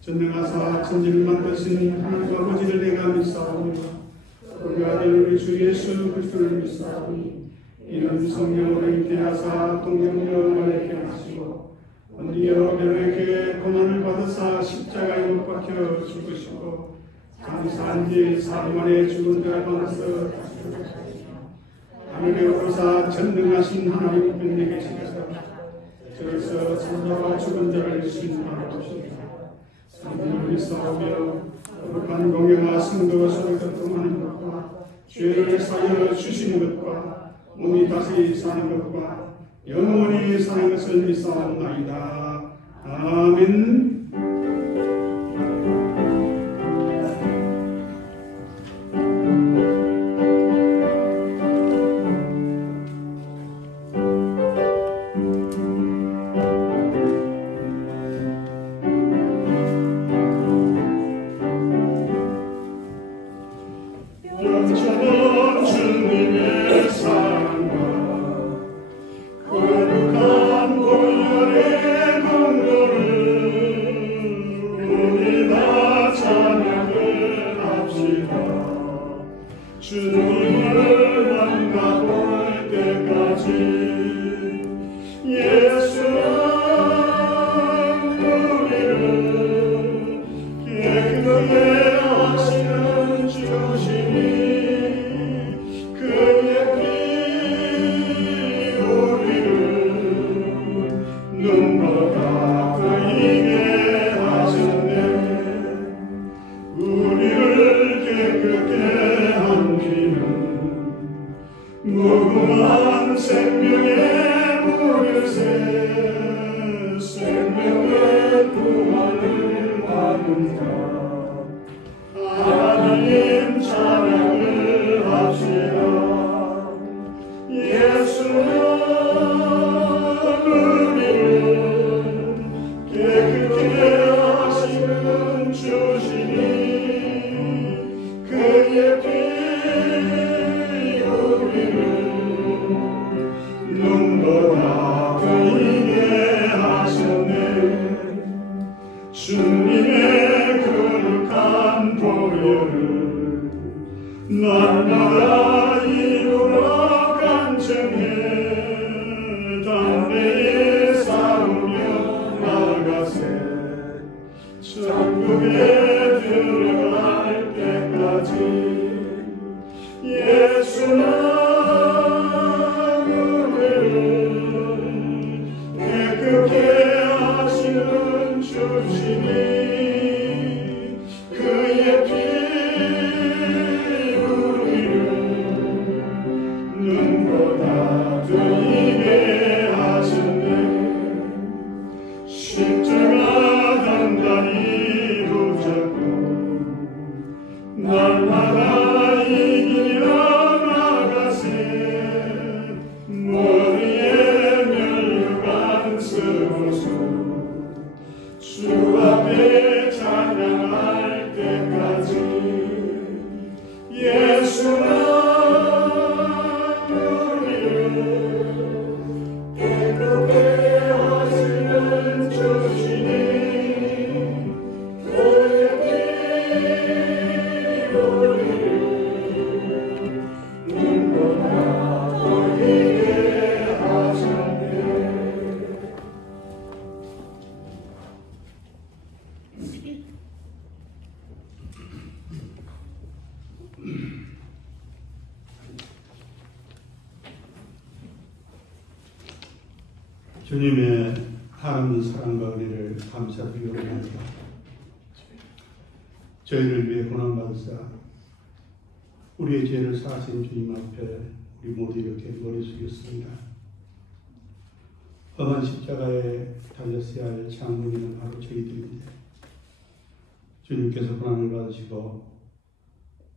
전능하사 천지를 만드신 하나님 아버지를 내가 믿사오니 우리 아들 우리 주 예수 그리스도를 믿사오니 이는 성령으로 잉태하사 동정녀 마리아에게 나시고 본디오 빌라에게 고난을 받으사 십자가에 못 박혀 죽으시고 장사한 뒤 4일 만에 죽은 자를 받아서 하늘에 오르사 전능하신 하나님 분에 계시다. 저에서 산자와 죽은 자를 신방하시리라. 성령을 믿사오며 거룩한 공예와 성도가 서로 교통하는 것과 죄를 사하여 주시는 것과 몸이 다시 사는 것과 영원히 사는 것을 믿사옵나이다. 아멘. 무궁한 생명의 무릇에 생명의 구원을 받은 자 하나님 찬양을 합시다. 예수는 우리를 깨끗게 하시는 주시니 그의 피 눈보다 보이게 하셨네. 주님의 거룩한 보혈을 날마다 이루러 간청해 담대히 싸우며 나가세. 천국에 들어갈 때까지 예수는 주시니 그의 피 우리를 눈보다 들리게 하셨네. 십자가 단단히 붙잡고 날마다 이기려 나가세. 머리에 면류관 쓰고서 주 앞에 찬양할 때까지 예수는 우리를 깨끗게 하시는 주시니 그의 피 우리를 눈보다 보이게 하셨네. 주님의 하나님 사랑과 은혜를 감사드리고 합니다. 저희를 위해 고난받으사 우리의 죄를 사하신 주님 앞에 우리 모두 이렇게 머리 숙였습니다. 험한 십자가에 달렸어야 할 장본인은 바로 저희들인데 주님께서 고난을 받으시고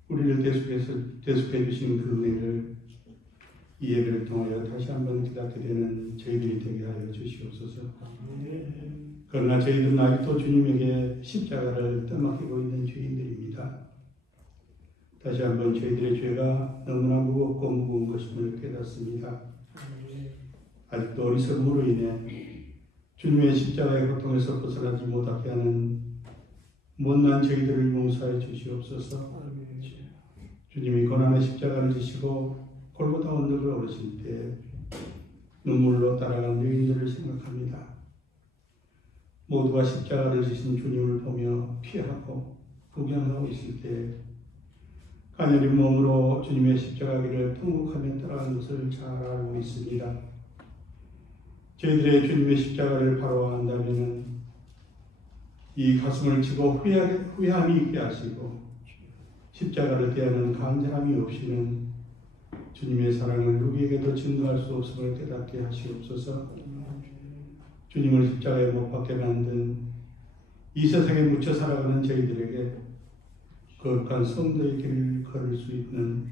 우리를 대속해 주신 그 은혜를 이 예배를 통하여 다시 한번 깨닫게 되는 저희들이 되게 하여 주시옵소서. 그러나 저희들은 아직도 주님에게 십자가를 떠맡기고 있는 죄인들입니다. 다시 한번 저희들의 죄가 너무나 무겁고 무거운 것임을 깨닫습니다. 아직도 어리석음으로 인해 주님의 십자가의 고통에서 벗어나지 못하게 하는 못난 저희들을 용서해 주시옵소서. 주님이 고난의 십자가를 지시고 골고다 언덕을 오르실 때 눈물로 따라간 여인들을 생각합니다. 모두가 십자가를 지신 주님을 보며 피하고 구경하고 있을 때 가녀린 몸으로 주님의 십자가길을 통곡하며 따라간 것을 잘 알고 있습니다. 저희들의 주님의 십자가를 바라한다면 이 가슴을 치고 후회함이 있게 하시고 십자가를 대하는 간절함이 없이는 주님의 사랑을 누구에게도 증거할 수 없음을 깨닫게 하시옵소서. 주님을 십자가에 못 박게 만든 이 세상에 묻혀 살아가는 저희들에게 거룩한 성도의 길을 걸을 수 있는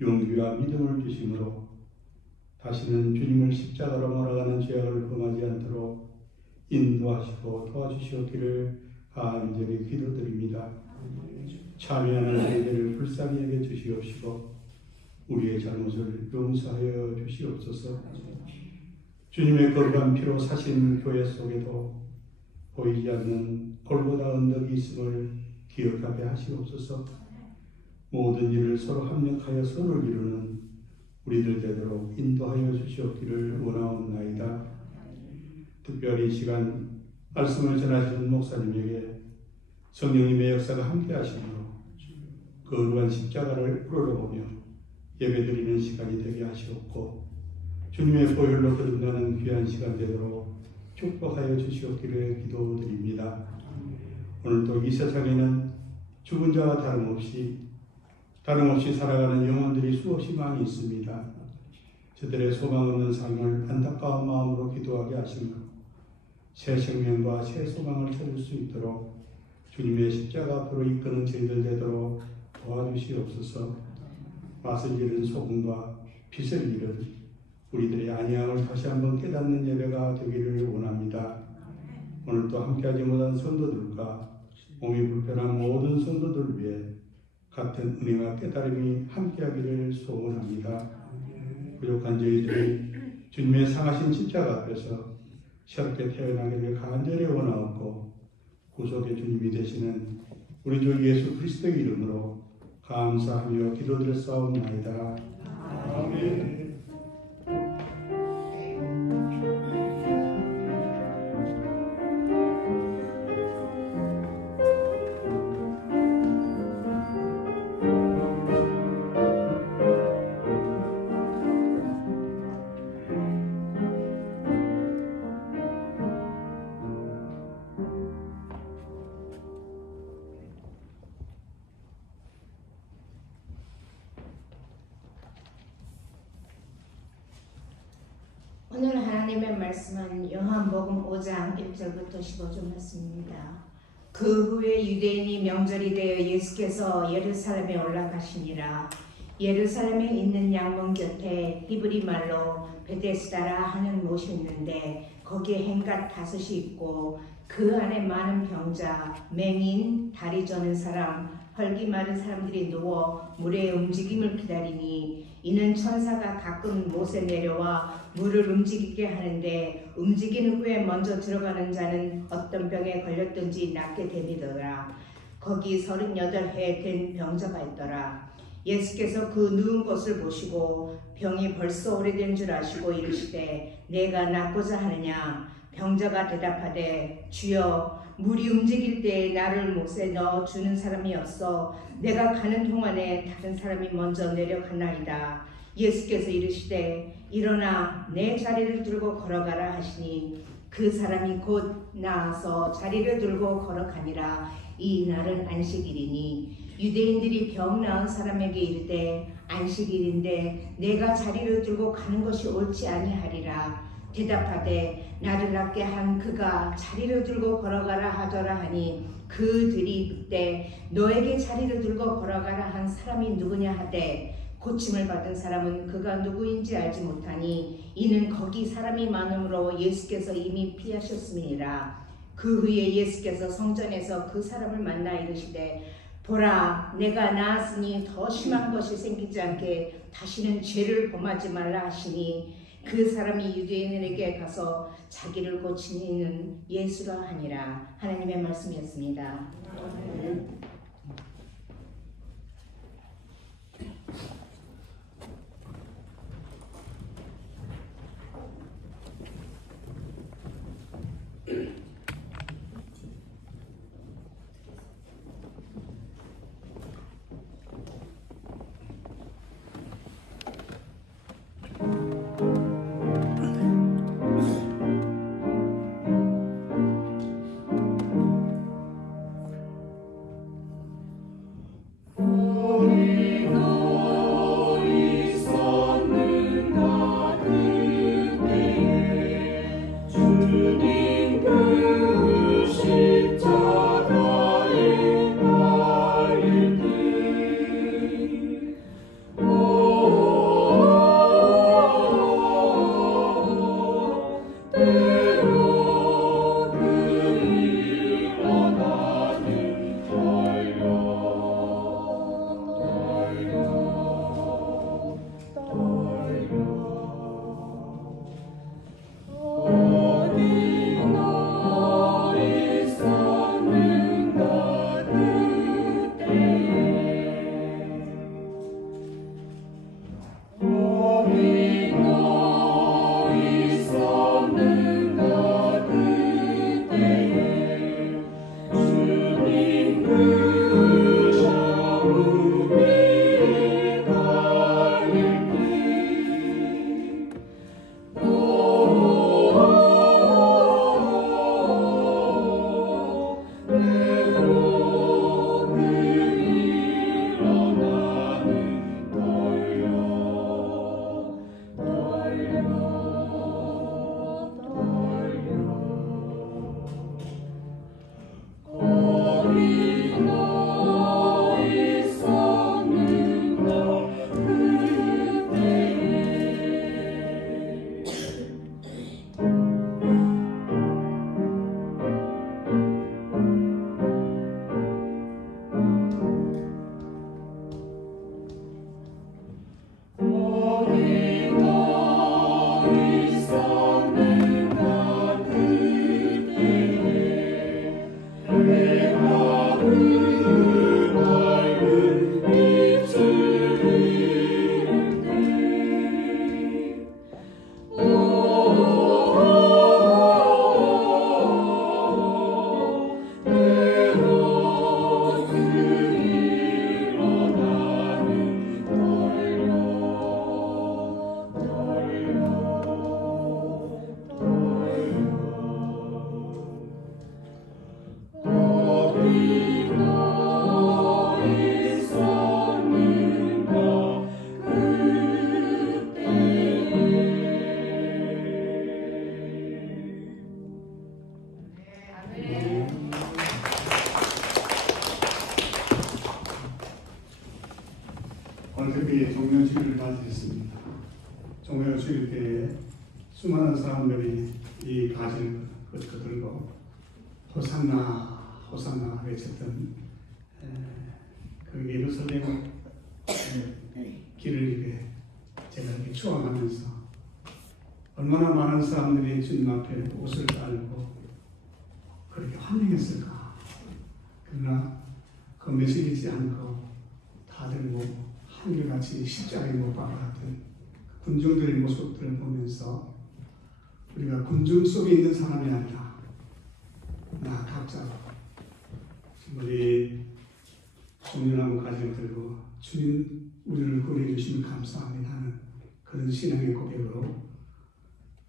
용기와 믿음을 주심으로 다시는 주님을 십자가로 몰아가는 죄악을 범하지 않도록 인도하시고 도와주시옵기를 간절히 기도드립니다. 참여하는 저희들을 불쌍히 여겨 주시옵시고 우리의 잘못을 용서하여 주시옵소서. 주님의 거룩한 피로 사신 교회 속에도 보이지 않는 골고다 언덕이 있음을 기억하게 하시옵소서. 모든 일을 서로 합력하여 선을 이루는 우리들 되도록 인도하여 주시옵기를 원하옵나이다. 특별히 이 시간 말씀을 전하시는 목사님에게 성령님의 역사가 함께 하시므로 거룩한 십자가를 우러러보며 예배드리는 시간이 되게 하시옵고 주님의 보혈로 거듭나는 귀한 시간 되도록 축복하여 주시옵기를 기도드립니다. 오늘도 이 세상에는 죽은 자와 다름없이 살아가는 영혼들이 수없이 많이 있습니다. 저들의 소망 없는 삶을 안타까운 마음으로 기도하게 하시며 새 생명과 새 소망을 찾을 수 있도록 주님의 십자가 앞으로 이끄는 저희들 되도록 도와주시옵소서. 맛을 잃은 소금과 빛을 잃은 우리들의 안양을 다시 한번 깨닫는 예배가 되기를 원합니다. 오늘도 함께하지 못한 성도들과 몸이 불편한 모든 성도들 위해 같은 은혜와 깨달음이 함께하기를 소원합니다. 부족한 저희들이 주님의 상하신 십자가 앞에서 새롭게 태어나기를 간절히 원하옵고 구속의 주님이 되시는 우리 주 예수 그리스도의 이름으로 감사하며 기도드렸사옵나이다. 아멘. 오늘 하나님의 말씀은 요한복음 5장 1절부터 15절 말씀입니다. 그 후에 유대인이 명절이 되어 예수께서 예루살렘에 올라가시니라. 예루살렘에 있는 양문 곁에 히브리 말로 베데스다라 하는 못이 있는데 거기에 행갓 5이 있고 그 안에 많은 병자, 맹인, 다리 저는 사람, 헐기 마른 사람들이 누워 물의 움직임을 기다리니 이는 천사가 가끔 못에 내려와 물을 움직이게 하는데 움직이는 후에 먼저 들어가는 자는 어떤 병에 걸렸든지 낫게 되리더라. 거기 38해 된 병자가 있더라. 예수께서 그 누운 것을 보시고 병이 벌써 오래된 줄 아시고 이르시되 내가 낫고자 하느냐. 병자가 대답하되 주여 물이 움직일 때 나를 못에 넣어 주는 사람이 없어 내가 가는 동안에 다른 사람이 먼저 내려가나이다. 예수께서 이르시되 일어나 내 자리를 들고 걸어가라 하시니 그 사람이 곧 나아서 자리를 들고 걸어가니라. 이 날은 안식일이니 유대인들이 병 나은 사람에게 이르되 안식일인데 내가 자리를 들고 가는 것이 옳지 아니하리라. 대답하되 나를 낫게 한 그가 자리를 들고 걸어가라 하더라 하니 그들이 묻되 너에게 자리를 들고 걸어가라 한 사람이 누구냐 하되 고침을 받은 사람은 그가 누구인지 알지 못하니 이는 거기 사람이 많으므로 예수께서 이미 피하셨음이니라. 그 후에 예수께서 성전에서 그 사람을 만나 이르시되 보라 내가 나았으니 더 심한 것이 생기지 않게 다시는 죄를 범하지 말라 하시니 그 사람이 유대인에게 가서 자기를 고치는 이는 예수라 하니라. 하나님의 말씀이었습니다. 월드비의 종료식을 맞이했습니다. 종료식 때에 수많은 사람들이 이 가지를 들고 호산나 호산나 외쳤던 그 예루살렘 길을 이렇게 제가 이렇게 추앙하면서 얼마나 많은 사람들이 주님 앞에 옷을 깔고 그렇게 환영했을까. 그러나 겁내시지 않고 다들 뭐 한결같이 십자가에 못 박아놨던 군중들의 모습들을 보면서 우리가 군중 속에 있는 사람이 아니라 나 각자로 우리 종려나무 가지를 들고 주님 우리를 구원해 주시면 감사합니다 하는 그런 신앙의 고백으로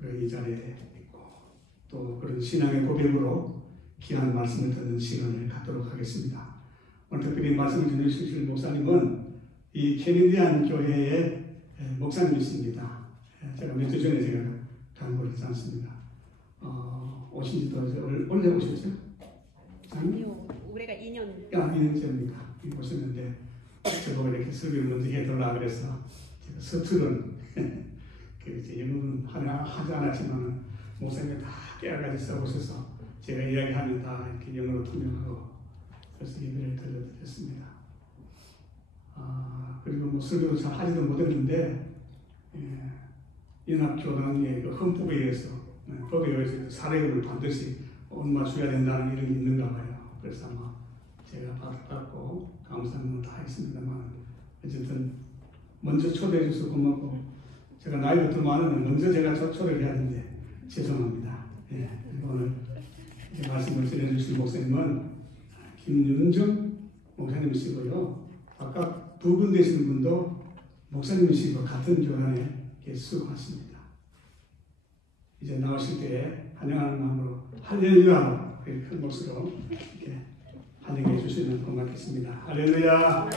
이 자리에 있고 또 그런 신앙의 고백으로 귀한 말씀을 듣는 시간을 갖도록 하겠습니다. 오늘 특별히 말씀을 전해주실 목사님은 이 캐네디안 교회의 목사님이십니다. 제가 몇 주 전에 제가 간구를 했지 않습니다. 오신 지도 언제 오셨죠? 아니요, 올해가 2년. 2년 전입니다. 오셨는데 저보고 이렇게 설교를 먼저 해달라 그래서 제가 서투른 영어는 하지 않았지만 목사님이 다 깨알같이 써오셔서 제가 이야기하면 다 이렇게 영어로 통역하고 그래서 예배를 들려드렸습니다. 그리고 뭐 설교도 잘 하지도 못했는데 연합교단의 그 헌법에 의해서 법에 의해서 사례금을 반드시 얹어줘야 된다는 이런 게 있는가 봐요. 그래서 아마 제가 받고 감사는 다 했습니다만 어쨌든 먼저 초대해 주셔서 고맙고 제가 나이가 더 많으면 먼저 제가 초대를 해야 하는데 죄송합니다. 예, 오늘 말씀을 전해주신 목사님은 김윤정 목사님이시고요. 아까 부분 되시는 분도 목사님이시고 같은 교단에 수고하십니다. 이제 나오실 때 환영하는 마음으로 할렐루야 큰 목소리로 이렇게 환영해 주시면 고맙겠습니다. 할렐루야.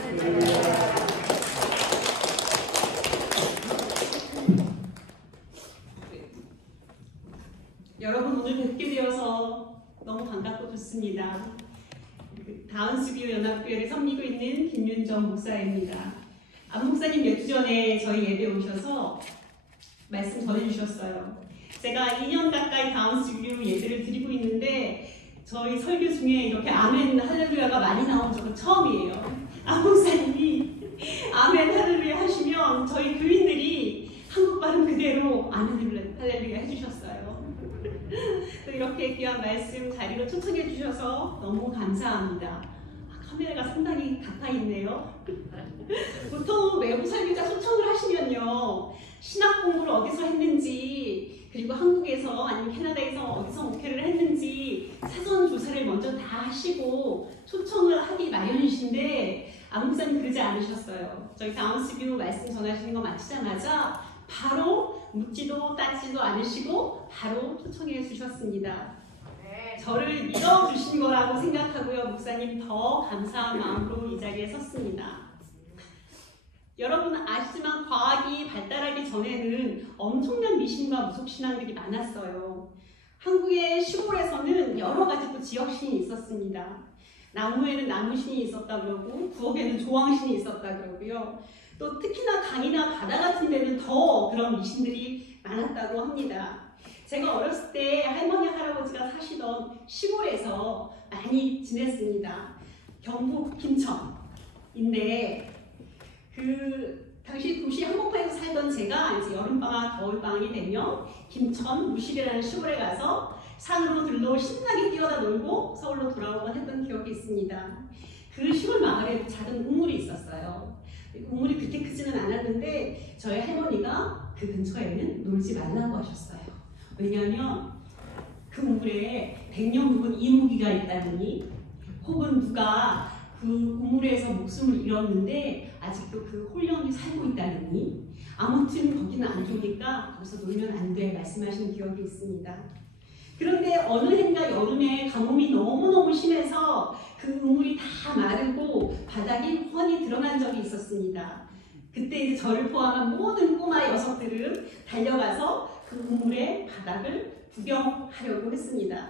여러분 오늘 뵙게 되어서 너무 반갑고 좋습니다. 다운스뷰 연합교회를 섬기고 있는 김윤정 목사입니다. 안 목사님 몇 주 전에 저희 예배 오셔서 말씀 전해주셨어요. 제가 2년 가까이 다운스뷰 예배를 드리고 있는데 저희 설교 중에 이렇게 아멘 할렐루야가 많이 나온 적은 처음이에요. 안 목사님이 아멘 할렐루야 하시면 저희 교인들이 한국 발음 그대로 아멘 할렐루야 해주셨어요. 또 이렇게 귀한 말씀 자리로 초청해 주셔서 너무 감사합니다. 카메라가 상당히 가까이 있네요. 보통 외부 설교자 초청을 하시면요, 신학 공부를 어디서 했는지, 그리고 한국에서 아니면 캐나다에서 어디서 목회를 했는지 사전 조사를 먼저 다 하시고 초청을 하기 마련이신데 안 목사님 그러지 않으셨어요. 저희 다운스뷰 말씀 전하시는 거 마치자마자 바로 묻지도 따지도 않으시고 바로 초청해 주셨습니다. 저를 믿어주신 거라고 생각하고요. 목사님 더 감사한 마음으로 이 자리에 섰습니다. 여러분 아시지만 과학이 발달하기 전에는 엄청난 미신과 무속신앙들이 많았어요. 한국의 시골에서는 여러 가지 또 지역신이 있었습니다. 나무에는 나무신이 있었다 그러고 부엌에는 조왕신이 있었다 그러고요. 또 특히나 강이나 바다 같은 데는 더 그런 미신들이 많았다고 합니다. 제가 어렸을 때 할머니 할아버지가 사시던 시골에서 많이 지냈습니다. 경북 김천인데 그 당시 도시 한복판에서 살던 제가 이제 여름방학 겨울방학이 되면 김천 무실이라는 시골에 가서 산으로 들러 신나게 뛰어다 놀고 서울로 돌아오곤 했던 기억이 있습니다. 그 시골 마을에 작은 우물이 있었어요. 우물이 그렇게 크지는 않았는데 저희 할머니가 그 근처에는 놀지 말라고 하셨어요. 왜냐하면 그 우물에 100년 묵은 이무기가 있다느니 혹은 누가 그 우물에서 목숨을 잃었는데 아직도 그 홀령이 살고 있다느니 아무튼 거기는 안 좋으니까 거기서 놀면 안 돼 말씀하신 기억이 있습니다. 그런데 어느 해인가 여름에 가뭄이 너무너무 심해서 그 우물이 다 마르고 바닥이 훤히 드러난 적이 있었습니다. 그때 이제 저를 포함한 모든 꼬마 녀석들은 달려가서 그 우물의 바닥을 구경하려고 했습니다.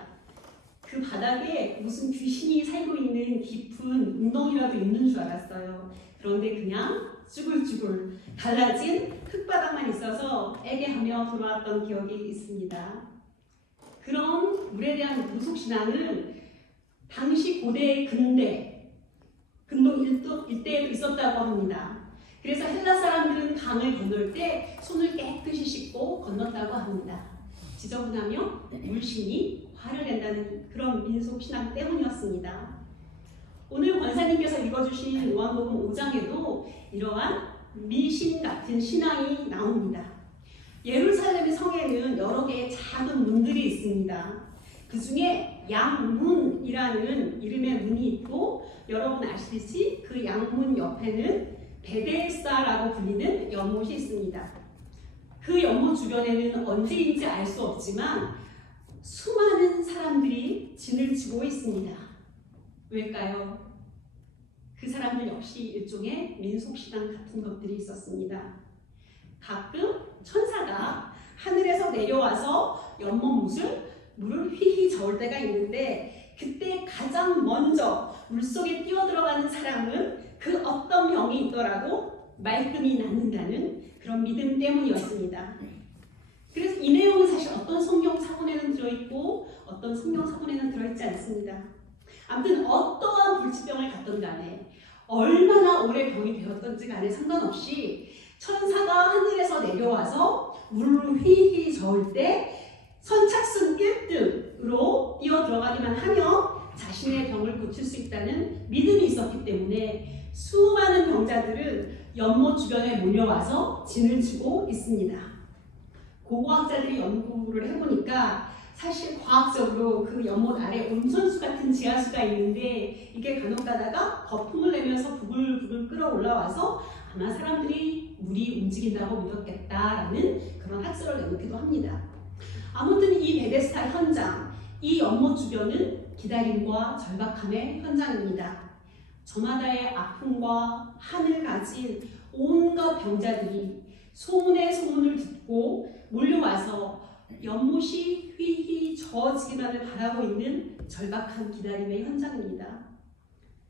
그 바닥에 무슨 귀신이 살고 있는 깊은 웅덩이라도 있는 줄 알았어요. 그런데 그냥 쭈글쭈글 갈라진 흙바닥만 있어서 애게하며 돌아왔던 기억이 있습니다. 그런 물에 대한 무속신앙은 당시 고대 근동 일대에도 있었다고 합니다. 그래서 헬라 사람들은 강을 건널 때 손을 깨끗이 씻고 건넜다고 합니다. 지저분하며 물신이 화를 낸다는 그런 민속신앙 때문이었습니다. 오늘 권사님께서 읽어주신 요한복음 5장에도 이러한 미신 같은 신앙이 나옵니다. 예루살렘의 성에는 여러 개의 작은 문들이 있습니다. 그 중에 양문이라는 이름의 문이 있고 여러분 아시듯이 그 양문 옆에는 베데스다라고 불리는 연못이 있습니다. 그 연못 주변에는 언제인지 알 수 없지만 수많은 사람들이 진을 치고 있습니다. 왜일까요? 그 사람들 역시 일종의 민속신앙 같은 것들이 있었습니다. 가끔 천사가 하늘에서 내려와서 연못물을 휘휘 저을 때가 있는데 그때 가장 먼저 물속에 뛰어들어가는 사람은 그 어떤 병이 있더라도 말끔히 낫는다는 그런 믿음 때문이었습니다. 그래서 이 내용은 사실 어떤 성경 사본에는 들어있고 어떤 성경 사본에는 들어있지 않습니다. 아무튼 어떠한 불치병을 갖던 간에 얼마나 오래 병이 되었던지 간에 상관없이 천사가 하늘에서 내려와서 물로 휘휘 저을 때 선착순 1등으로 뛰어 들어가기만 하면 자신의 병을 고칠 수 있다는 믿음이 있었기 때문에 수많은 병자들은 연못 주변에 몰려와서 진을 치고 있습니다. 고고학자들이 연구를 해보니까 사실 과학적으로 그 연못 아래 온천수 같은 지하수가 있는데 이게 간혹 가다가 거품을 내면서 부글부글 끓어올라와서 아마 사람들이 물이 움직인다고 믿었겠다라는 그런 학설을 내놓기도 합니다. 아무튼 이 베데스다 현장, 이 연못 주변은 기다림과 절박함의 현장입니다. 저마다의 아픔과 한을 가진 온갖 병자들이 소문의 소문을 듣고 몰려와서 연못이 휘휘 저어지기만을 바라고 있는 절박한 기다림의 현장입니다.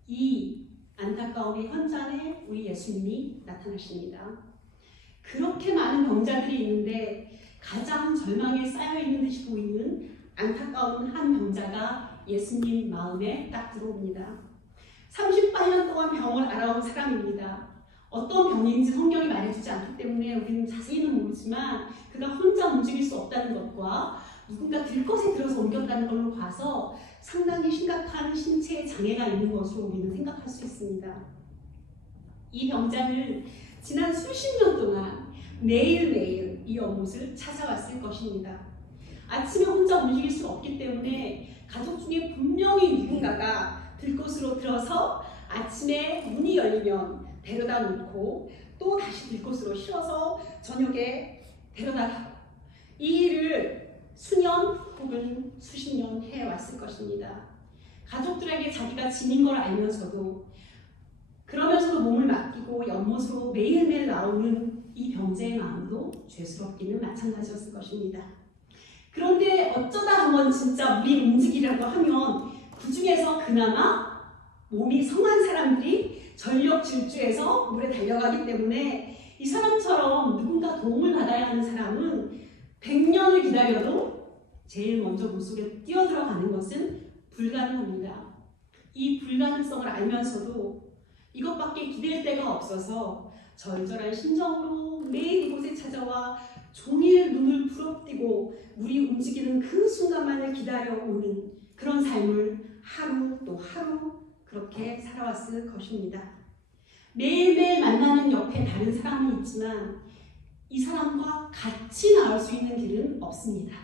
이 안타까움의 현장에 우리 예수님이 나타나십니다. 그렇게 많은 병자들이 있는데 가장 절망에 쌓여있는 듯이 보이는 안타까운 한 병자가 예수님 마음에 딱 들어옵니다. 38년 동안 병을 알아온 사람입니다. 어떤 병인지 성경이 말해주지 않기 때문에 우리는 자세히는 모르지만 그가 혼자 움직일 수 없다는 것과 누군가 들것에 들어서 옮겼다는 걸로 봐서 상당히 심각한 신체에 장애가 있는 것으로 우리는 생각할 수 있습니다. 이 병자는 지난 수십 년 동안 매일매일 이 연못을 찾아왔을 것입니다. 아침에 혼자 움직일 수 없기 때문에 가족 중에 분명히 누군가가 들것으로 들어서 아침에 문이 열리면 데려다 놓고 또 다시 들것으로 실어서 저녁에 데려다 가고 이 일을 수년 혹은 수십 년 해왔을 것입니다. 가족들에게 자기가 짐인 걸 알면서도 그러면서도 몸을 맡기고 연못으로 매일매일 나오는 이 병자의 마음도 죄스럽기는 마찬가지였을 것입니다. 그런데 어쩌다 한번 진짜 물이 움직이려고 하면 그 중에서 그나마 몸이 성한 사람들이 전력 질주해서 물에 달려가기 때문에 이 사람처럼 누군가 도움을 받아야 하는 사람은 100년을 기다려도 제일 먼저 물속에 뛰어들어가는 것은 불가능합니다. 이 불가능성을 알면서도 이것밖에 기댈 데가 없어서 절절한 심정으로 매일 이곳에 찾아와 종일 눈을 부릅뜨고 물이 움직이는 그 순간만을 기다려오는 그런 삶을 하루 또 하루 그렇게 살아왔을 것입니다. 매일매일 만나는 옆에 다른 사람이 있지만 이 사람과 같이 나올 수 있는 길은 없습니다.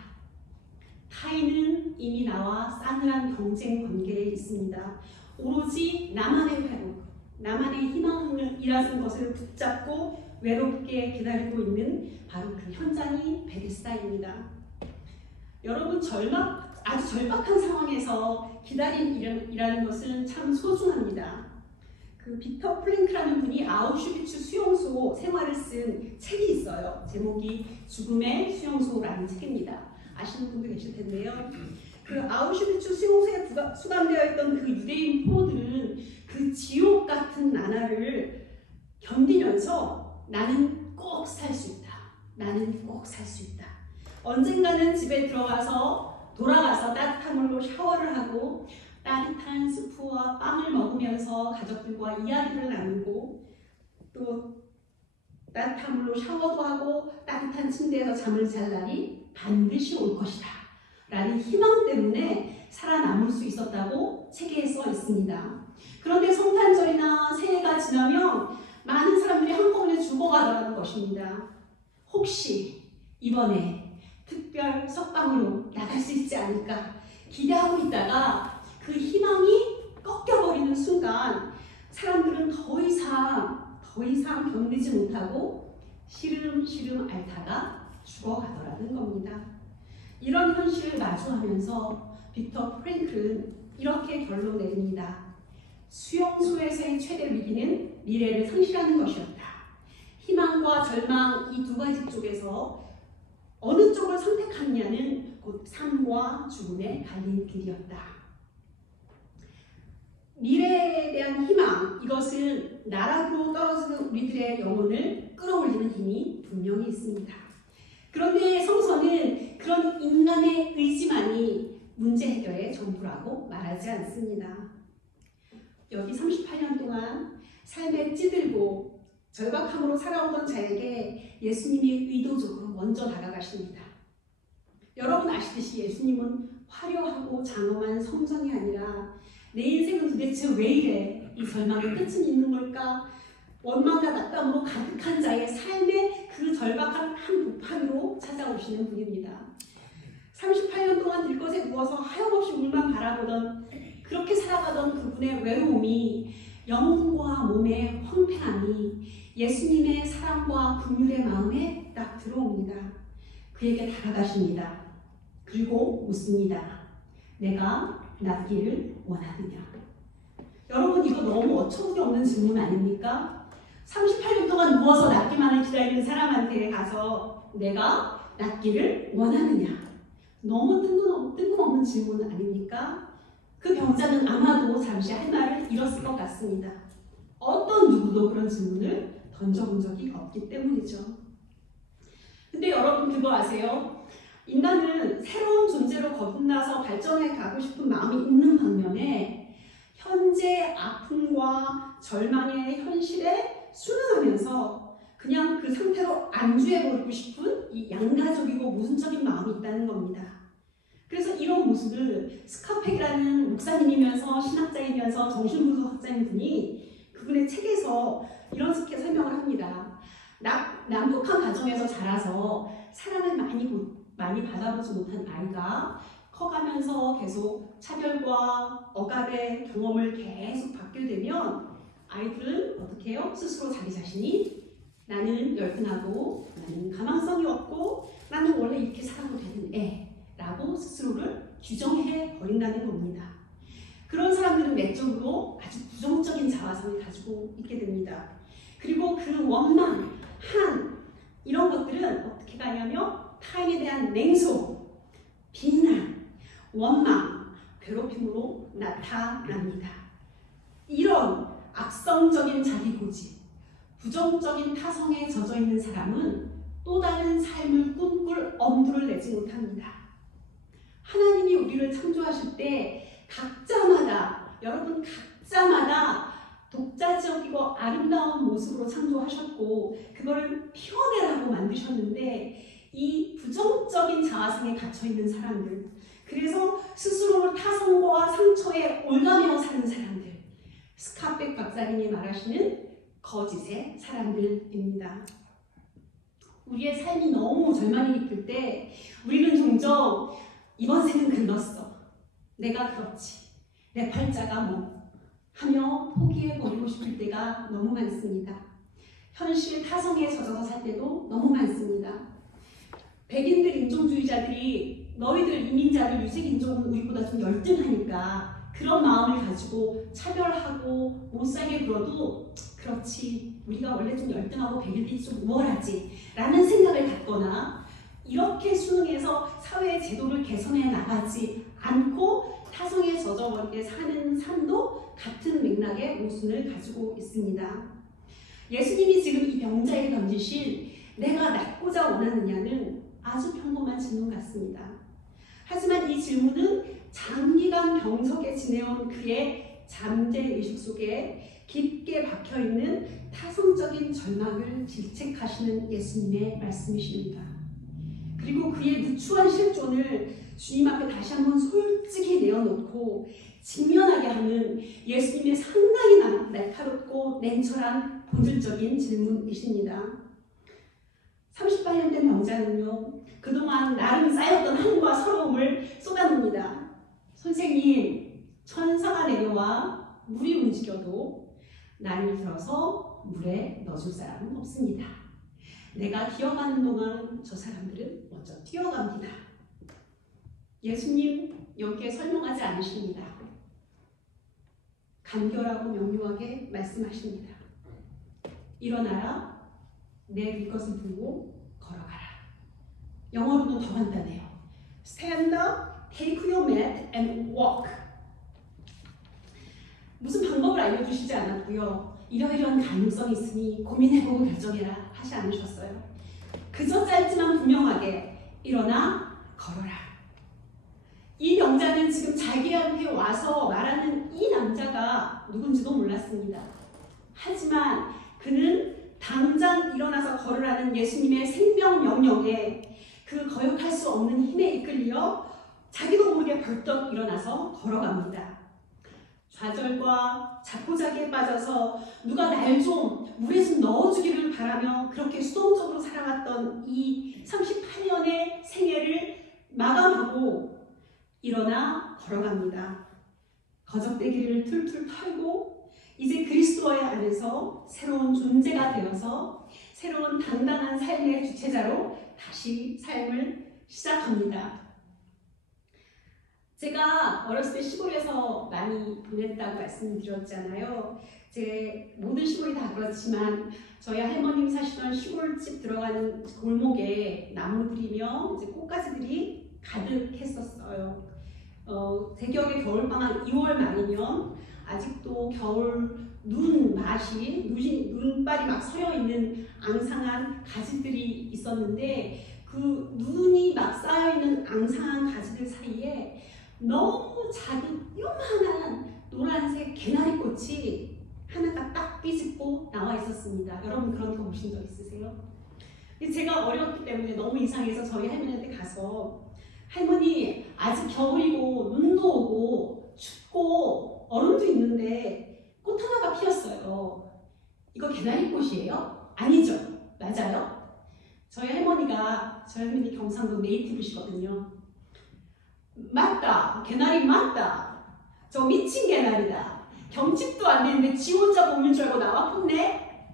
타인은 이미 나와 싸늘한 경쟁 관계에 있습니다. 오로지 나만의 회복, 나만의 희망이라는 것을 붙잡고 외롭게 기다리고 있는 바로 그 현장이 베데스다입니다. 여러분 아주 절박한 상황에서 기다림이라는 것은 참 소중합니다. 그 빅터 프랭크라는 분이 아우슈비츠 수용소 생활을 쓴 책이 있어요. 제목이 죽음의 수용소라는 책입니다. 아시는 분도 계실 텐데요. 그 아우슈비츠 수용소에 수감되어 있던 그 유대인 포로들은 그 지옥 같은 나날을 견디면서 나는 꼭 살 수 있다. 나는 꼭 살 수 있다. 언젠가는 집에 돌아가서 따뜻한 물로 샤워를 하고 따뜻한 수프와 빵을 먹으면서 가족들과 이야기를 나누고 또 따뜻한 물로 샤워도 하고 따뜻한 침대에서 잠을 잘 날이 반드시 올 것이다 라는 희망 때문에 살아남을 수 있었다고 책에 써 있습니다. 그런데 성탄절이나 새해가 지나면 많은 사람들이 한꺼번에 죽어가더라는 것입니다. 혹시 이번에 특별 석방으로 나갈 수 있지 않을까 기대하고 있다가 그 희망이 꺾여버리는 순간 사람들은 더 이상 견디지 못하고 시름시름 앓다가 죽어가더라는 겁니다. 이런 현실을 마주하면서 빅터 프랭클은 이렇게 결론 내립니다. 수용소에서의 최대 위기는 미래를 상실하는 것이었다. 희망과 절망 이 두 가지 쪽에서 어느 쪽을 선택하느냐는 곧 삶과 죽음의 갈림길이었다. 미래에 대한 희망, 이것은 나락으로 떨어지는 우리들의 영혼을 끌어올리는 힘이 분명히 있습니다. 그런데 성서는 그런 인간의 의지만이 문제 해결의 전부라고 말하지 않습니다. 여기 38년 동안 삶에 찌들고 절박함으로 살아오던 자에게 예수님이 의도적으로 먼저 다가가십니다. 여러분 아시듯이 예수님은 화려하고 장엄한 성전이 아니라 내 인생은 도대체 왜 이래? 이 절망의 끝은 있는 걸까? 원망과 낙담으로 가득한 자의 삶의 그 절박한 한 부판으로 찾아오시는 분입니다. 38년 동안 들것에 누워서 하염없이 물만 바라보던 그렇게 살아가던 그분의 외로움이 영혼과 몸의 황폐함이 예수님의 사랑과 긍휼의 마음에 딱 들어옵니다. 그에게 다가가십니다. 그리고 묻습니다. 내가 낫기를 원하느냐? 여러분 이거 너무 어처구니 없는 질문 아닙니까? 38년 동안 누워서 낫기만을 기다리는 사람한테 가서 내가 낫기를 원하느냐? 너무 뜬금없는 질문 아닙니까? 그 병자는 아마도 잠시 할 말을 잃었을 것 같습니다. 어떤 누구도 그런 질문을 던져본 적이 없기 때문이죠. 근데 여러분 그거 아세요? 인간은 새로운 존재로 거듭나서 발전해 가고 싶은 마음이 있는 반면에 현재 아픔과 절망의 현실에 순응하면서 그냥 그 상태로 안주해버리고 싶은 이 양가적이고 모순적인 마음이 있다는 겁니다. 그래서 이런 모습을 스카펙이라는 목사님이면서 신학자이면서 정신분석학자인 분이 그분의 책에서 이렇게 설명을 합니다. 남북한 가정에서 자라서 사랑을 많이 받아보지 못한 아이가 커가면서 계속 차별과 억압의 경험을 계속 받게 되면 아이들은 어떻게 해요? 스스로 자기 자신이 나는 열등하고 나는 가망성이 없고 나는 원래 이렇게 살아도 되는 애라고 스스로를 규정해 버린다는 겁니다. 그런 사람들은 내적으로 아주 부정적인 자화상을 가지고 있게 됩니다. 그리고 그 원망, 이런 것들은 어떻게 가냐면 타인에 대한 냉소, 비난, 원망, 괴롭힘으로 나타납니다. 이런 악성적인 자기고집, 부정적인 타성에 젖어있는 사람은 또 다른 삶을 꿈꿀 엄두를 내지 못합니다. 하나님이 우리를 창조하실 때 여러분 각자마다 독자적이고 아름다운 모습으로 창조하셨고 그걸 피워내라고 만드셨는데 이 부정적인 자아상에 갇혀있는 사람들, 그래서 스스로를 타성과 상처에 올가며 사는 사람들, 스카펙 박사님이 말하시는 거짓의 사람들입니다. 우리의 삶이 너무 절망이 깊을 때 우리는 종종 이번 생은 글렀어, 내가 그렇지, 내 팔자가 뭐 하며 포기해버리고 싶을 때가 너무 많습니다. 현실 타성에 젖어서 살 때도 너무 많습니다. 백인들 인종주의자들이 너희들 이민자들 유색인종은 우리보다 좀 열등하니까 그런 마음을 가지고 차별하고 못살게 굴어도 그렇지, 우리가 원래 좀 열등하고 백인들이 좀 우월하지 라는 생각을 갖거나 이렇게 수능해서 사회의 제도를 개선해 나가지 않고 타성에 젖어버리게 사는 삶도 같은 맥락의 모순을 가지고 있습니다. 예수님이 지금 이 병자에게 던지신 내가 낫고자 원하느냐는 아주 평범한 질문 같습니다. 하지만 이 질문은 장기간 병석에 지내온 그의 잠재의식 속에 깊게 박혀있는 타성적인 절망을 질책하시는 예수님의 말씀이십니다. 그리고 그의 누추한 실존을 주님 앞에 다시 한번 솔직히 내어놓고 직면하게 하는 예수님의 상당히 날카롭고 냉철한 본질적인 질문이십니다. 38년 된 병자는요, 그동안 나름 쌓였던 한과 서러움을 쏟아놉니다. 선생님, 천사가 내려와 물이 움직여도 나를 들어서 물에 넣어줄 사람은 없습니다. 내가 기어가는 동안 저 사람들은 먼저 뛰어갑니다. 예수님 여기에 설명하지 않으십니다. 간결하고 명료하게 말씀하십니다. 일어나라, 내 것을 들고 걸어가라. 영어로는 더 간단해요. Stand up, take your mat and walk. 무슨 방법을 알려주시지 않았고요. 이러이러한 가능성이 있으니 고민해보고 결정해라 하지 않으셨어요. 그저 짧지만 분명하게 일어나 걸어라. 이 병자는 지금 자기한테 와서 말하는 이 남자가 누군지도 몰랐습니다. 하지만 그는 당장 일어나서 걸으라는 예수님의 생명 명령에 그 거역할 수 없는 힘에 이끌려 자기도 모르게 벌떡 일어나서 걸어갑니다. 좌절과 자포자기에 빠져서 누가 날 좀 물에 좀 넣어주기를 바라며 그렇게 수동적으로 살아왔던 이 38년의 생애를 마감하고 일어나 걸어갑니다. 거적대기를 툴툴 털고 이제 그리스도의 안에서 새로운 존재가 되어서 새로운 당당한 삶의 주체자로 다시 삶을 시작합니다. 제가 어렸을 때 시골에서 많이 보냈다고 말씀드렸잖아요. 제 모든 시골이 다 그렇지만 저희 할머님 사시던 시골집 들어가는 골목에 나무들이며 이제 꽃가지들이 가득했었어요. 대격의 겨울방학 2월 말이면 아직도 겨울 눈발이 막 서여있는 앙상한 가지들이 있었는데 그 눈이 막 쌓여있는 앙상한 가지들 사이에 너무 작은 요만한 노란색 개나리꽃이 하나가 딱 삐집고 나와 있었습니다. 여러분 그런 거 보신 적 있으세요? 제가 어렸기 때문에 너무 이상해서 저희 할머니한테 가서 할머니 아직 겨울이고 눈도 오고 춥고 얼음도 있는데 꽃 하나가 피었어요. 이거 개나리꽃이에요? 아니죠. 맞아요? 저희 할머니 경상도 네이티브시거든요. 맞다. 개나리 맞다. 저 미친 개나리다. 경칩도 안 되는데 지 혼자 봄인 줄 알고 나와 폈네?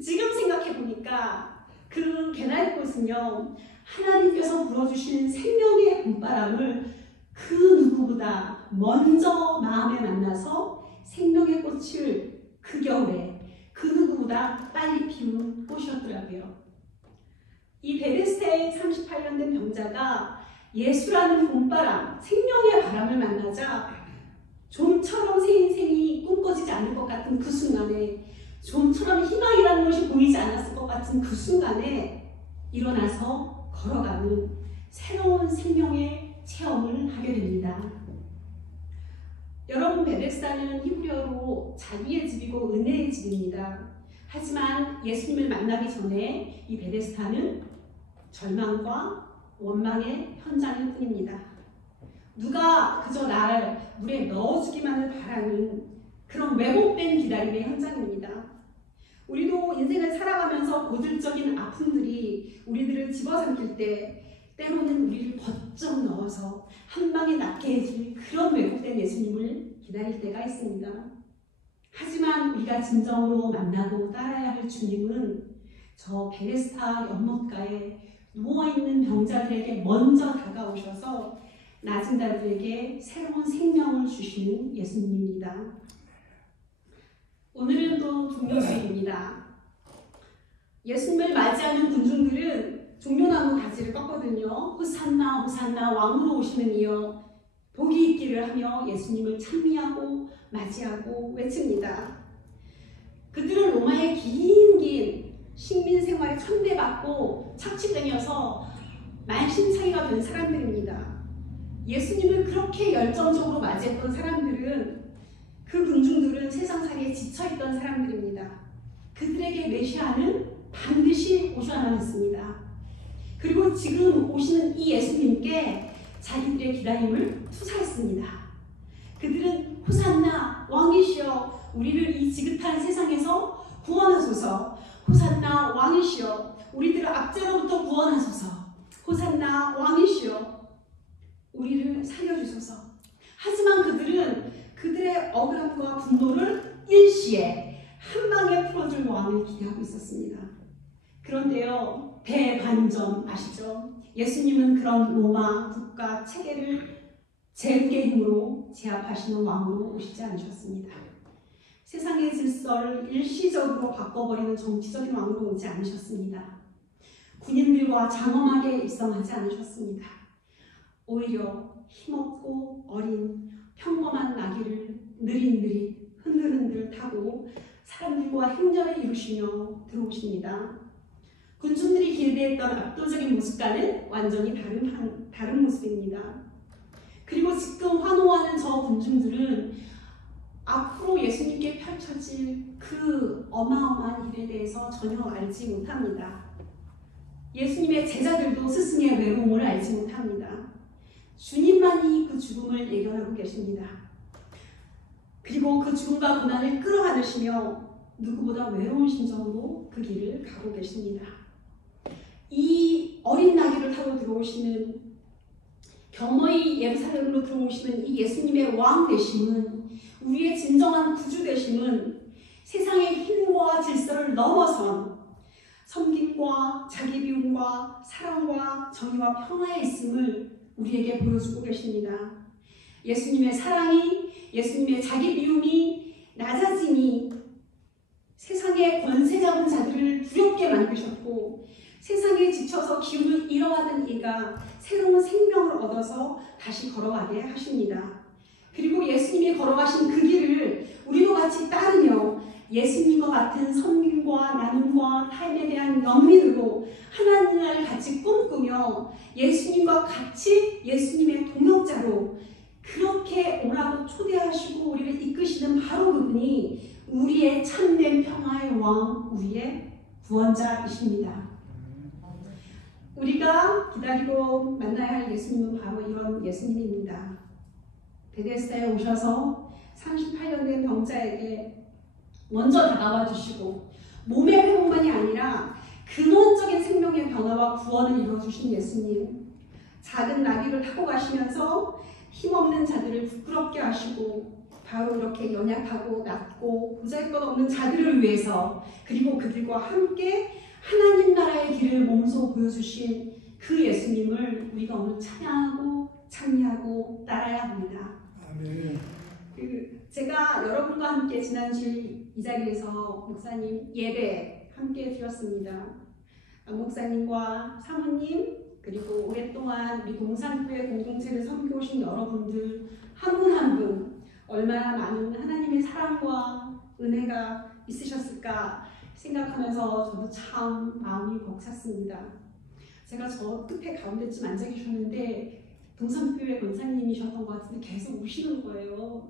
지금 생각해보니까 그 개나리꽃은요, 하나님께서 불어주시는 생명의 봄바람을 그 누구보다 먼저 마음에 만나서 생명의 꽃을 그 겨울에 그 누구보다 빨리 피운 꽃이었더라고요. 이 베데스다의 38년 된 병자가 예수라는 봄바람, 생명의 바람을 만나자 좀처럼 새 인생이 꿈꿔지지 않을 것 같은 그 순간에, 좀처럼 희망이라는 것이 보이지 않았을 것 같은 그 순간에 일어나서 걸어가는 새로운 생명의 체험을 하게 됩니다. 여러분, 베데스다는 히브리어로 자비의 집이고 은혜의 집입니다. 하지만 예수님을 만나기 전에 이 베데스다는 절망과 원망의 현장일 뿐입니다. 누가 그저 나를 물에 넣어주기만을 바라는 그런 왜곡된 기다림의 현장입니다. 우리도 인생을 살아가면서 고질적인 아픔들이 우리들을 집어삼킬 때 때로는 우리를 번쩍 넣어서 한 방에 낫게 해줄 그런 왜곡된 예수님을 기다릴 때가 있습니다. 하지만 우리가 진정으로 만나고 따라야 할 주님은 저 베데스다 연못가에 누워있는 병자들에게 먼저 다가오셔서 낮은 자들에게 새로운 생명을 주시는 예수님입니다. 오늘은 또 종료주일입니다. 예수님을 맞이하는 군중들은 종려나무 가지를 꺾거든요. 호산나 호산나 왕으로 오시는 이여 복이 있기를 하며 예수님을 찬미하고 맞이하고 외칩니다. 그들은 로마의 긴 식민 생활에 천대받고 착취되어서 만신창이가 된 사람들입니다. 예수님을 그렇게 열정적으로 맞이했던 사람들은, 그 군중들은 세상살이에 지쳐있던 사람들입니다. 그들에게 메시아는 반드시 오셔야만 했습니다. 그리고 지금 오시는 이 예수님께 자기들의 기다림을 투사했습니다. 그들은 호산나 왕이시여 우리를 이 지긋한 세상에서 구원하소서, 호산나 왕이시여 우리들을 압제로부터 구원하소서, 호산나 왕이시여 우리를 살려주소서. 하지만 그들은 그들의 억울함과 분노를 일시에 한 방에 풀어줄 왕을 기대하고 있었습니다. 그런데요, 대반전 아시죠? 예수님은 그런 로마 국가 체계를 제국의 힘으로 제압하시는 왕으로 오시지 않으셨습니다. 세상의 질서를 일시적으로 바꿔버리는 정치적인 왕으로 오지 않으셨습니다. 군인들과 장엄하게 입성하지 않으셨습니다. 오히려 힘없고 어린 평범한 나귀를 느릿느릿 흔들흔들 타고 사람들과 행렬을 이루시며 들어오십니다. 군중들이 기대했던 압도적인 모습과는 완전히 다른 모습입니다. 그리고 지금 환호하는 저 군중들은 앞으로 예수님께 펼쳐질 그 어마어마한 일에 대해서 전혀 알지 못합니다. 예수님의 제자들도 스승의 외로움을 알지 못합니다. 주님만이 그 죽음을 예견하고 계십니다. 그리고 그 죽음과 고난을 끌어안으시며 누구보다 외로운 심정으로 그 길을 가고 계십니다. 이 어린 나귀를 타고 들어오시는 겸허히 예루살렘으로 들어오시는 이 예수님의 왕 되심은, 우리의 진정한 구주 되심은 세상의 힘과 질서를 넘어선 섬김과 자기 비움과 사랑과 정의와 평화에 있음을 우리에게 보여주고 계십니다. 예수님의 사랑이, 예수님의 자기 비움이, 낮아짐이 세상의 권세 잡은 자들을 두렵게 만드셨고, 세상에 지쳐서 기운을 잃어가던 이가 새로운 생명을 얻어서 다시 걸어가게 하십니다. 그리고 예수님이 걸어가신 그 길을 우리도 같이 따르며 예수님과 같은 섬김과 나눔과 타인에 대한 연민으로 하나님을 같이 꿈꾸며 예수님과 같이 예수님의 동역자로 그렇게 오라고 초대하시고 우리를 이끄시는 바로 그분이 우리의 참된 평화의 왕, 우리의 구원자이십니다. 우리가 기다리고 만나야 할 예수님은 바로 이런 예수님입니다. 베데스다에 오셔서 38년 된 병자에게 먼저 다가와 주시고 몸의 회복만이 아니라 근원적인 생명의 변화와 구원을 이루어주신 예수님, 작은 나귀를 타고 가시면서 힘없는 자들을 부끄럽게 하시고 바로 이렇게 연약하고 낮고 보잘것없는 자들을 위해서, 그리고 그들과 함께 하나님 나라의 길을 몸소 보여주신 그 예수님을 우리가 오늘 찬양하고 찬미하고 따라야 합니다. 아멘. 제가 여러분과 함께 지난주 이 자리에서 목사님 예배 함께 드렸습니다. 목사님과 사모님, 그리고 오랫동안 우리 동산교회 공동체를 섬겨오신 여러분들 한 분 한 분 얼마나 많은 하나님의 사랑과 은혜가 있으셨을까 생각하면서 저도 참 마음이 벅찼습니다. 제가 저 끝에 가운데쯤 앉아 계셨는데 동산교회 권사님이셨던 것 같은데 계속 우시는 거예요.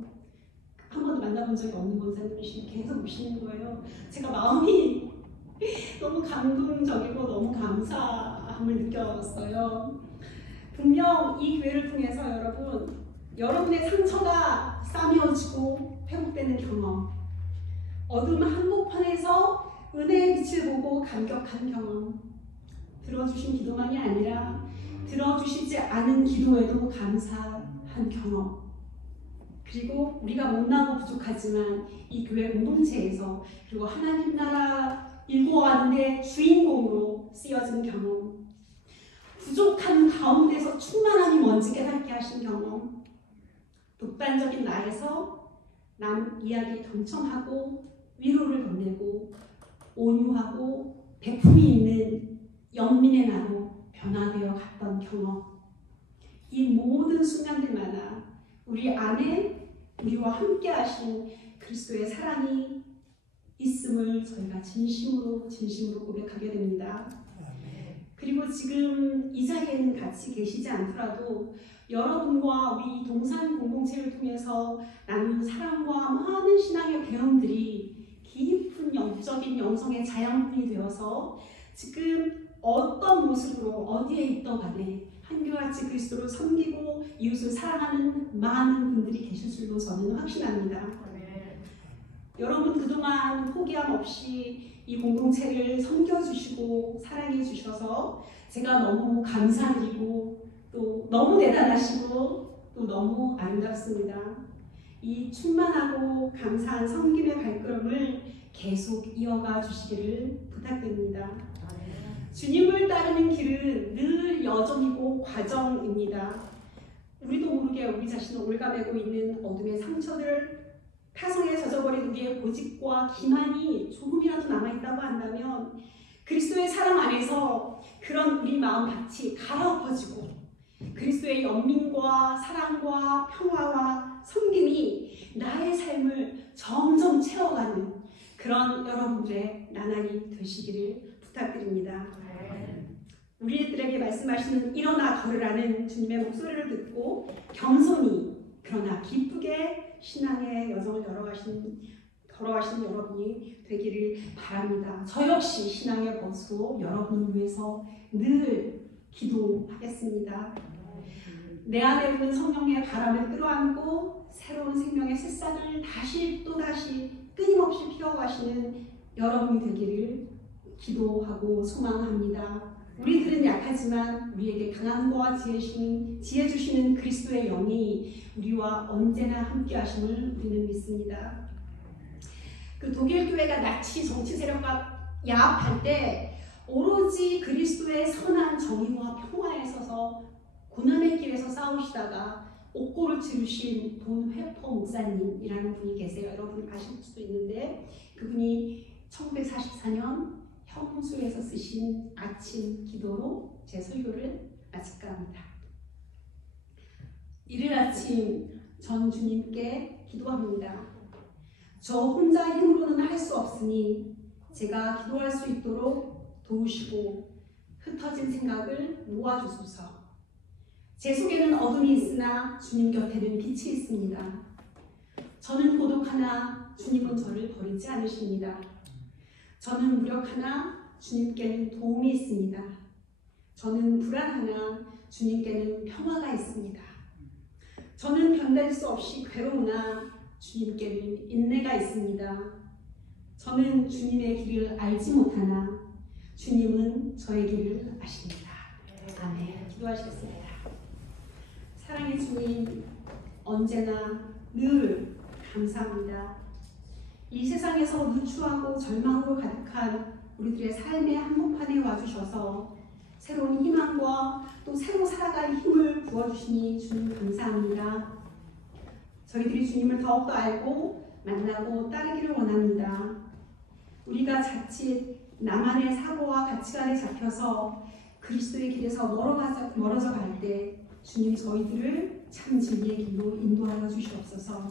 한 번도 만나본 적이 없는 권사님이시니 계속 우시는 거예요. 제가 마음이 너무 감동적이고 너무 감사함을 느꼈어요. 분명 이 교회를 통해서 여러분의 상처가 싸매어지고 회복되는 경험, 어둠 한복판에서 은혜의 빛을 보고 감격한 경험, 들어주신 기도만이 아니라 들어주시지 않은 기도에도 감사한 경험, 그리고 우리가 못나고 부족하지만 이 교회 공동체에서 그리고 하나님 나라 일구어가는데 주인공으로 쓰여진 경험, 부족한 가운데서 충만함이 뭔지 깨닫게 하신 경험, 독단적인 나에서 남 이야기 경청하고 위로를 건네고 온유하고 베품이 있는 연민의 나로 변화되어 갔던 경험, 이 모든 순간들마다 우리 안에 우리와 함께 하신 그리스도의 사랑이 있음을 저희가 진심으로 고백하게 됩니다. 그리고 지금 이 자리에는 같이 계시지 않더라도 여러분과 우리 동산 공동체를 통해서 나눈 사랑과 많은 신앙의 배움들이 깊은 영적인 영성의 자양분이 되어서 지금 어떤 모습으로 어디에 있던 간에 한결같이 그리스도를 섬기고 이웃을 사랑하는 많은 분들이 계실 줄로 저는 확신합니다. 여러분 그동안 포기함 없이 이 공동체를 섬겨주시고 사랑해주셔서 제가 너무 감사드리고 또 너무 대단하시고 또 너무 아름답습니다. 이 충만하고 감사한 섬김의 발걸음을 계속 이어가 주시기를 부탁드립니다. 주님을 따르는 길은 늘 여정이고 과정입니다. 우리도 모르게 우리 자신을 올가매고 있는 어둠의 상처들, 타성에 젖어버린 우리의 고집과 기만이 조금이라도 남아있다고 한다면 그리스도의 사랑 안에서 그런 우리 마음밭이 갈아엎어지고 그리스도의 연민과 사랑과 평화와 섬김이 나의 삶을 점점 채워가는 그런 여러분들의 나날이 되시기를 부탁드립니다. 우리들에게 말씀하시는 일어나 걸으라는 주님의 목소리를 듣고 겸손히 그러나 기쁘게 신앙의 여정을 걸어가신 여러분이 되기를 바랍니다. 저 역시 신앙의 벗으로 여러분을 위해서 늘 기도하겠습니다. 내 안에 있는 성령의 바람을 끌어안고 새로운 생명의 새싹을 또다시 끊임없이 피워가시는 여러분이 되기를 기도하고 소망합니다. 우리들은 약하지만 우리에게 강함과 지혜 주시는 그리스도의 영이 우리와 언제나 함께 하심을 우리는 믿습니다. 그 독일 교회가 나치 정치 세력과 야합할 때 오로지 그리스도의 선한 정의와 평화에 서서 고난의 길에서 싸우시다가 옥고를 치르신 본 회퍼 목사님이라는 분이 계세요. 여러분 아실 수도 있는데 그분이 1944년 형수에서 쓰신 아침 기도로 제 설교를 마칠까 합니다. 이른 아침 전 주님께 기도합니다. 저 혼자 힘으로는 할 수 없으니 제가 기도할 수 있도록 도우시고 흩어진 생각을 모아주소서. 제 속에는 어둠이 있으나 주님 곁에는 빛이 있습니다. 저는 고독하나 주님은 저를 버리지 않으십니다. 저는 무력하나 주님께는 도움이 있습니다. 저는 불안하나 주님께는 평화가 있습니다. 저는 견딜 수 없이 괴로우나 주님께는 인내가 있습니다. 저는 주님의 길을 알지 못하나 주님은 저의 길을 아십니다. 아멘. 기도하시겠습니다. 사랑의 주님, 언제나 늘 감사합니다. 이 세상에서 누추하고 절망으로 가득한 우리들의 삶의 한복판에 와주셔서 새로운 희망과 또 새로 살아갈 힘을 부어주시니 주님 감사합니다. 저희들이 주님을 더욱더 알고 만나고 따르기를 원합니다. 우리가 자칫 나만의 사고와 가치관에 잡혀서 그리스도의 길에서 멀어져 갈 때 주님 저희들을 참 진리의 길로 인도하여 주시옵소서.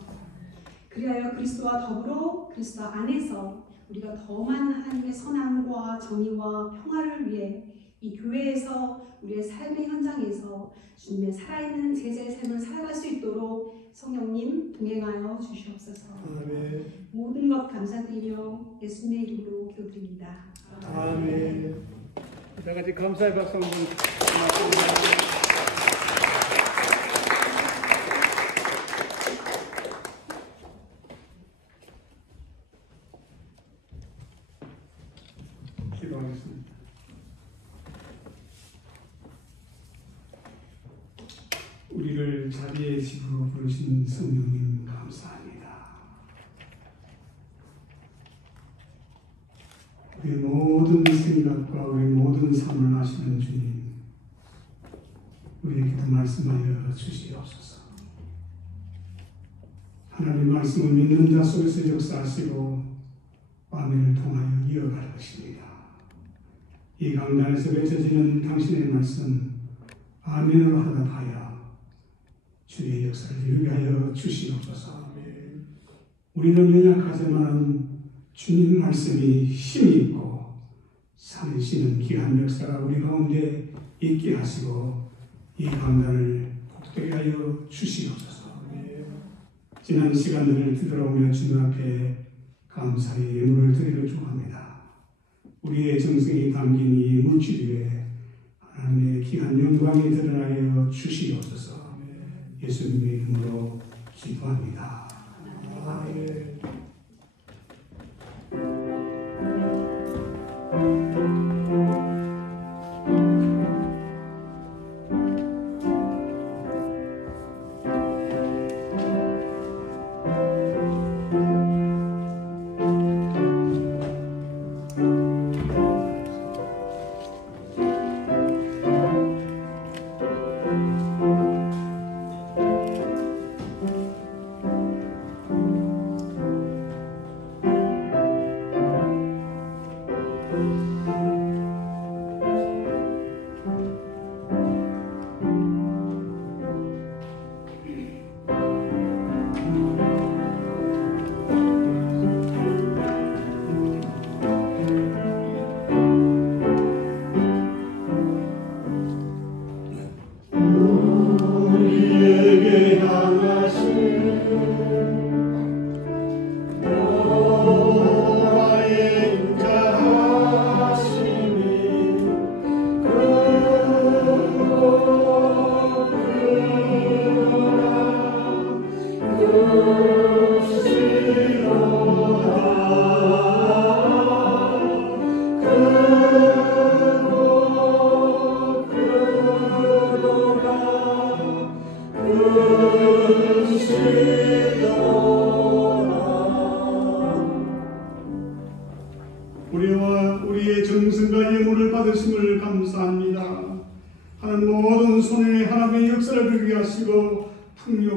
그리하여 그리스도와 더불어 그리스도 안에서 우리가 더 많은 하나님의 선함과 정의와 평화를 위해 이 교회에서 우리의 삶의 현장에서 주님의 살아있는 제자의 삶을 살아갈 수 있도록 성령님 동행하여 주시옵소서. 아멘. 모든 것 감사드리며 예수님의 이름으로 기도드립니다. 아멘. 다 같이 감사의 박수 한번. 기도하겠습니다. 우리를 자비의 집으로 부르신 성령님 감사합니다. 우리 모든 생각과 우리 모든 삶을 아시는 주님, 우리에게도 말씀하여 주시옵소서. 하나님 말씀을 믿는 자 속에서 역사하시고 아멘을 통하여 이어갈 것입니다. 이 강단에서 외쳐지는 당신의 말씀 아멘으로 하답하여 주의 역사를 이루게 하여 주시옵소서. 우리는 연약하지만 주님 말씀이 힘이 있고 살리시는 귀한 역사가 우리 가운데 있게 하시고 이 강단을 복되게 하여 주시옵소서. 지난 시간들을 뒤돌아오며 주님 앞에 감사의 예물을 드리려 주옵니다. 우리의 정성이 담긴 이 물질 위에 하나님의 귀한 영광이 드러나여 주시옵소서. 예수님의 이름으로 기도합니다. 아멘.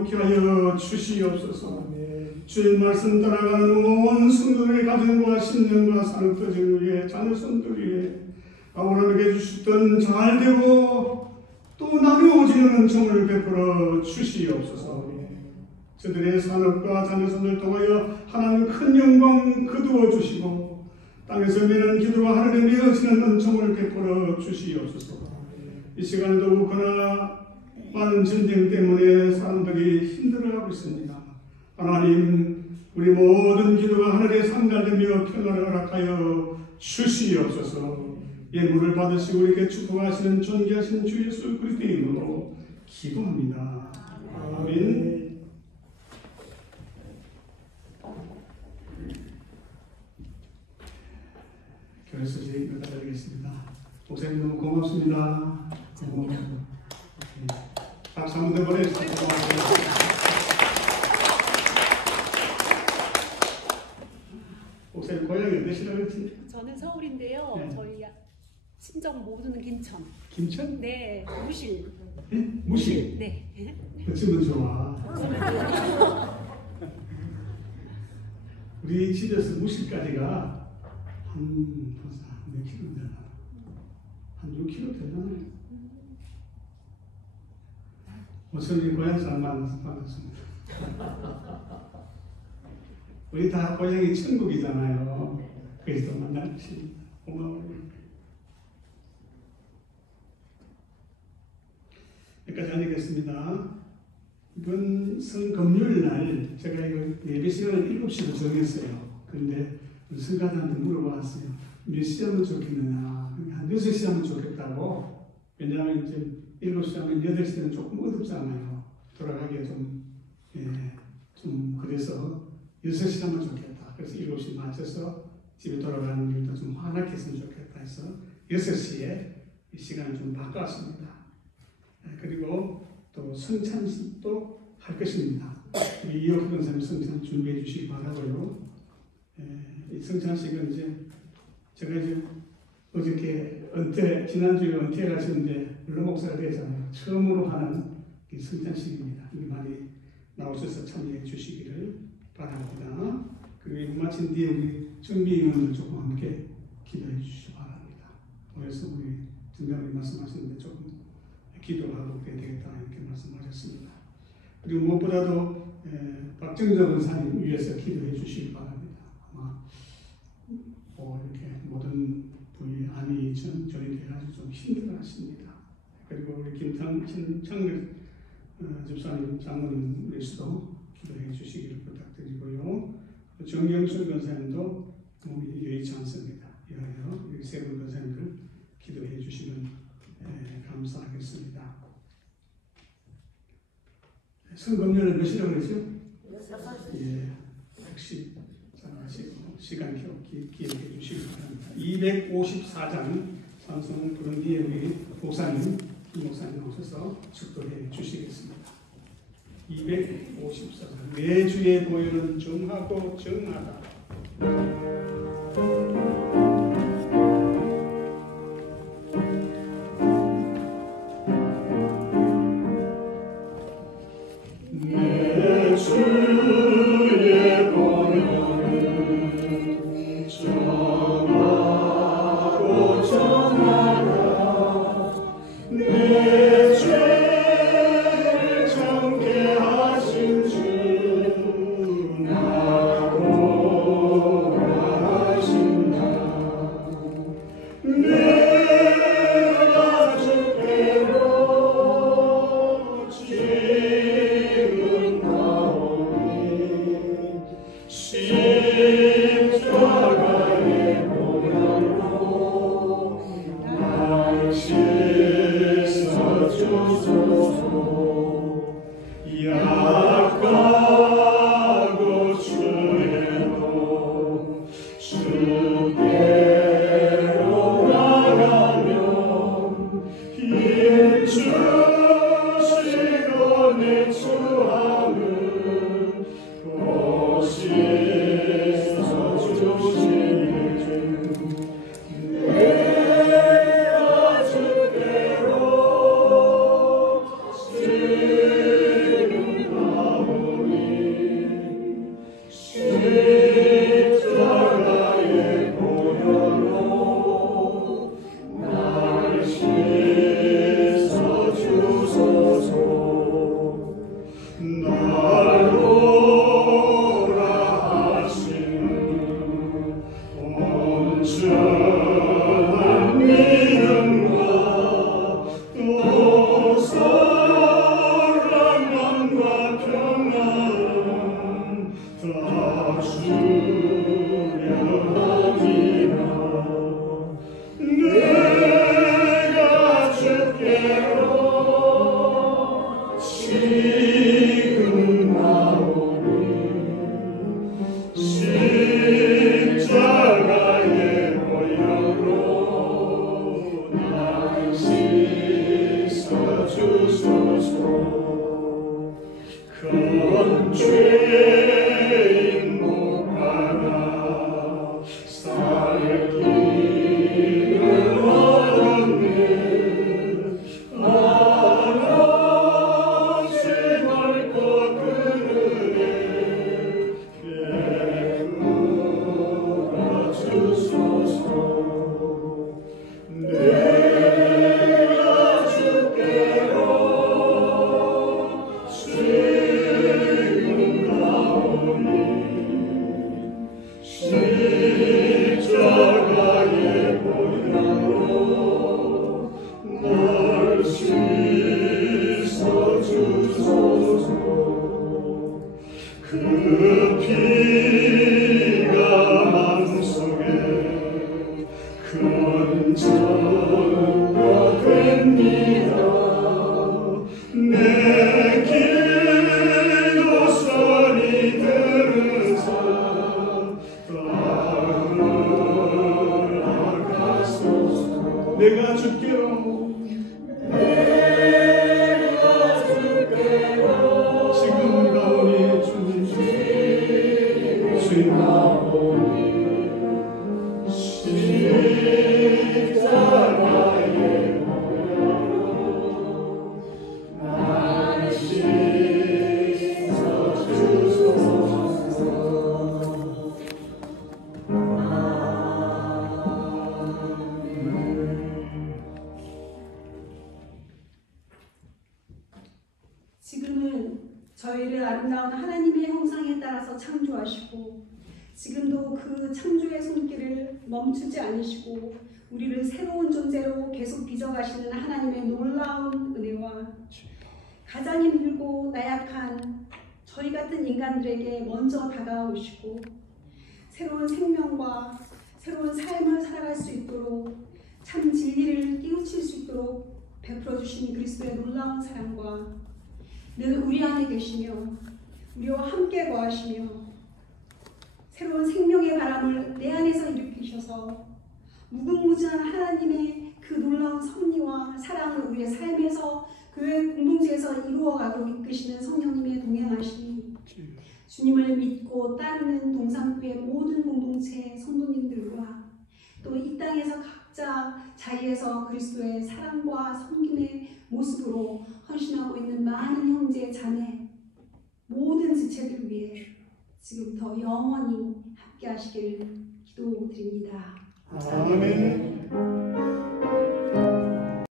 행복케 하여 주시옵소서. 주의 말씀 따라가는 온 성도들의 가정과 신령과 산업도들 위해 자녀손들 위해 아브라함에게 주셨던 잘되고 또 나누어지는 은총을 베풀어 주시옵소서. 저들의 산업과 자녀손을 통하여 하나님 큰 영광 거두어 주시고 땅에서 매는 기도가 하늘에 메어지는 은총을 베풀어 주시옵소서. 이 시간도 그러나 많은 전쟁 때문에 사람들이 힘들어하고 있습니다. 하나님, 우리 모든 기도가 하늘에 상달되며 평안을 허락하여 주시옵소서. 예물을 받으시고 우리에게 축복하시는 존귀하신 주 예수 그리스도의 이름으로 기도합니다. 아멘. 교회에서 제 인사 드리겠습니다. 목사님 너무 고맙습니다. 박수 한번 더 보내주세요. 목사님 고향이 어디시라고 했지? 저는 서울인데요. 네. 저희 친정 모두는 김천. 김천? 네, 무실. 네? 무실? 네. 어쩌면 좋아. 우리 집에서 무실까지가 몇 킬로 되나? 한 6킬로 되잖아요. 목사님 고향 사람 만나서 반갑습니다. 우리 다 고향이 천국이잖아요. 그래서 만나주십니다. 고마워요. 여기까지 하겠습니다. 이번 성금요일 날 제가 이거 예배 시간을 7시로 정했어요. 그런데 성가단한테 물어봤어요. 몇 시 하면 좋겠느냐. 한 6시 하면 좋겠다고. 왜냐하면 이제 7시 하면 8시는 조금 어둡잖아요. 돌아가기가 좀 그래서 6시 하면 좋겠다. 그래서 7시 맞춰서 집에 돌아가는 일도 좀 환하게 했으면 좋겠다 해서 6시에 이 시간을 좀 바꿨습니다. 그리고 또 성찬식도 할 것입니다. 우리 이옥 권사님 성찬 준비해 주시기 바라고요. 이 성찬식은 이제 제가 이제 어저께 지난주에 은퇴를 하셨는데 물론 목사가 되잖아요. 처음으로 하는 이 성찬식입니다. 이 많이 나오셔서 참여해 주시기를 바랍니다. 그리고 마친 뒤에 우리 정비 의원들 조금 함께 기도해 주시기 바랍니다. 그래서 우리 정장님 말씀하시는데 조금 기도하고 그래야 되겠다 이렇게 말씀하셨습니다. 그리고 무엇보다도 박정정 원사님 위해서 기도해 주시기 바랍니다. 아마 이렇게 모든 분이 안이 전이 돼가지고 좀 힘들어하십니다. 그리고 우리 김창 집사님 장모님 위해서도 기도해 주시기를 부탁드리고요. 정경순 권사님도 몸이 여의치 않습니다. 이하여 우리 세 분 권사님들 기도해 주시면 감사하겠습니다. 성금요일은 몇이라고 그랬죠? 예, 역시 잘하시고 시간 기억해 주시기 바랍니다. 254장 찬송을 부른 뒤에 우리 목사님, 김목사님 오셔서 축도해 주시겠습니다. 254장 내 주의 보혈은 정하고 정하다. 하신 주 나고 씻어주소서. 그 피가 마음속에 큰 창고가 됩니다. 내 기도 소리 들으사 따라가소서. 내가 줄게요. 지금 나오니 주님 주님 나오니 십자가에 나를 씻어주소서. 지금은 저희를 아름다운 하나님의 형상에 따라서 창조하시고 지금도 그 창조의 손길을 멈추지 않으시고 우리를 새로운 존재로 계속 빚어가시는 하나님의 놀라운 은혜와 가장 힘들고 나약한 저희 같은 인간들에게 먼저 다가오시고 새로운 생명과 새로운 삶을 살아갈 수 있도록 참 진리를 깨우칠 수 있도록 베풀어 주신 그리스도의 놀라운 사랑과 늘 우리 안에 계시며 우리와 함께 거하시며 새로운 생명의 바람을 내 안에서 일으키셔서 무궁무진한 하나님의 그 놀라운 섭리와 사랑을 우리의 삶에서 교회 공동체에서 이루어가도록 이끄시는 성령님의 동행하심이 주님을 믿고 따르는 동산교회 모든 공동체 성도님들과 또 이 땅에서 각자 자리에서 그리스도의 사랑과 섬김의 모습으로 헌신하고 있는 많은 형제, 자매, 모든 지체들을 위해 지금부터 영원히 함께 하시길 기도드립니다. 아멘.